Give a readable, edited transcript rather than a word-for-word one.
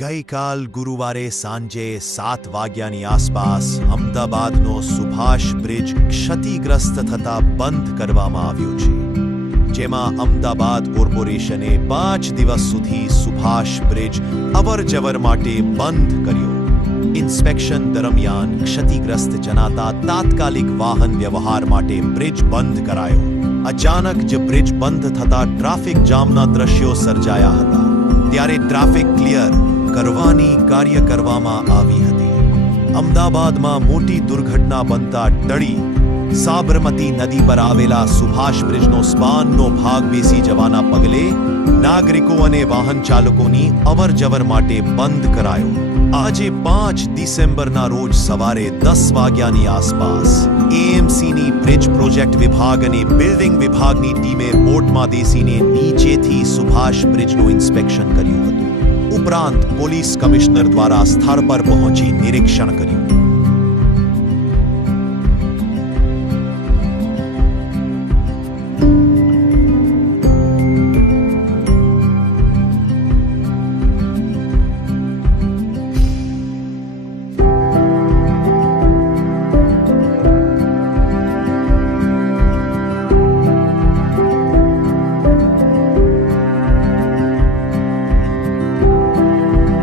ગઈકાલ ગુરુવારે સાંજે 7 વાગ્યાની આસપાસ અમદાવાદનો સુભાષ બ્રિજ ક્ષતિગ્રસ્ત થતા બંધ કરવામાં આવ્યો છે, જેમાં અમદાવાદ કોર્પોરેશને 5 દિવસ સુધી સુભાષ બ્રિજ અવરજવર માટે બંધ કર્યો. ઇન્સ્પેક્શન દરમિયાન ક્ષતિગ્રસ્ત જણાતા તાત્કાલિક વાહન વ્યવહાર માટે બ્રિજ બંધ કરાયો. અચાનક જ બ્રિજ બંધ થતા ટ્રાફિક જામના દ્રશ્યો સર્જાયા હતા, ત્યારે ટ્રાફિક ક્લિયર કરવાની કાર્ય કરવામાં આવી હતી. અમદાવાદમાં મોટી દુર્ઘટના બનતા ટળી સાબરમતી નદી પર આવેલા સુભાષ બ્રિજનો સ્પાનનો ભાગ બેસી જવાના પગલે નાગરિકો અને વાહન ચાલકોની અવરજવર માટે બંધ કરાયો. આજે 5 ડિસેમ્બરના રોજ સવારે 10 વાગ્યાની આસપાસ એએમસીની બ્રિજ પ્રોજેક્ટ વિભાગ અને બિલ્ડિંગ વિભાગની ટીમે બોટમાં બેસીને નીચેથી સુભાષ બ્રિજનું ઇન્સ્પેક્શન કર્યું હતું. ઉપરાંત પોલીસ કમિશનર દ્વારા સ્થળ પર પહોંચી નિરીક્ષણ કર્યું.